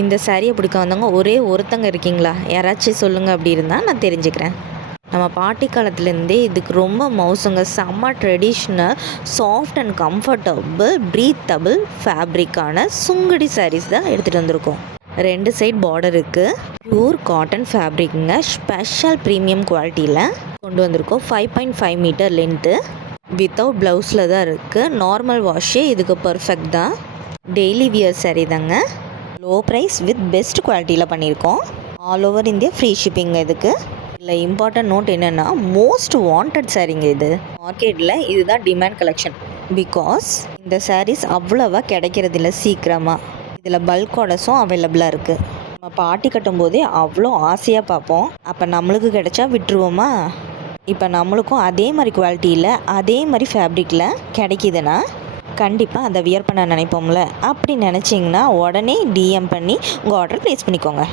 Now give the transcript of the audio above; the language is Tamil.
இந்த சாரியை பிடிக்க வந்தவங்க ஒரே ஒருத்தங்க இருக்கீங்களா? யாராச்சும் சொல்லுங்கள் அப்படி இருந்தால் நான் தெரிஞ்சுக்கிறேன். நம்ம பாட்டி காலத்துலேருந்தே இதுக்கு ரொம்ப மவுசுங்க. செம்ம traditional, soft and comfortable, breathable ஃபேப்ரிக்கான சுங்குடி சாரீஸ் தான் எடுத்துகிட்டு வந்திருக்கோம். 2 சைட் பார்டர் இருக்குது. பியூர் காட்டன் ஃபேப்ரிக்குங்க. ஸ்பெஷல் ப்ரீமியம் குவாலிட்டியில் கொண்டு வந்திருக்கோம். 5.5 மீட்டர் லென்த்து. வித்தவுட் ப்ளவுஸில் தான் இருக்குது. நார்மல் வாஷே இதுக்கு பர்ஃபெக்ட் தான். டெய்லி வியர் சாரீ தாங்க. லோ ப்ரைஸ் வித் பெஸ்ட் குவாலிட்டியில் பண்ணியிருக்கோம். All over India free shipping. இதுக்கு இல்லை இம்பார்ட்டன்ட் நோட் என்னென்னா, மோஸ்ட் வாண்டட் சாரீங்க இது. மார்க்கெட்டில் இதுதான் டிமாண்ட் கலெக்ஷன். பிகாஸ் இந்த சாரீஸ் அவ்வளோவா கிடைக்கிறதில்ல சீக்கிரமாக. இதில் பல்க் ஆர்டர்ஸும் அவைலபிளாக இருக்குது. நம்ம பாட்டி கட்டும்போதே அவ்வளோ ஆசையாக பார்ப்போம். அப்போ நம்மளுக்கு கிடைச்சா விட்டுருவோமா? இப்போ நம்மளுக்கும் அதே மாதிரி குவாலிட்டியில் அதே மாதிரி ஃபேப்ரிக்கில் கிடைக்கிதுன்னா கண்டிப்பாக அதை வியர் பண்ண நினைப்போம்ல. அப்படி நினச்சிங்கன்னா உடனே டிஎம் பண்ணி உங்கள் ஆர்டர் ப்ளேஸ் பண்ணிக்கோங்க.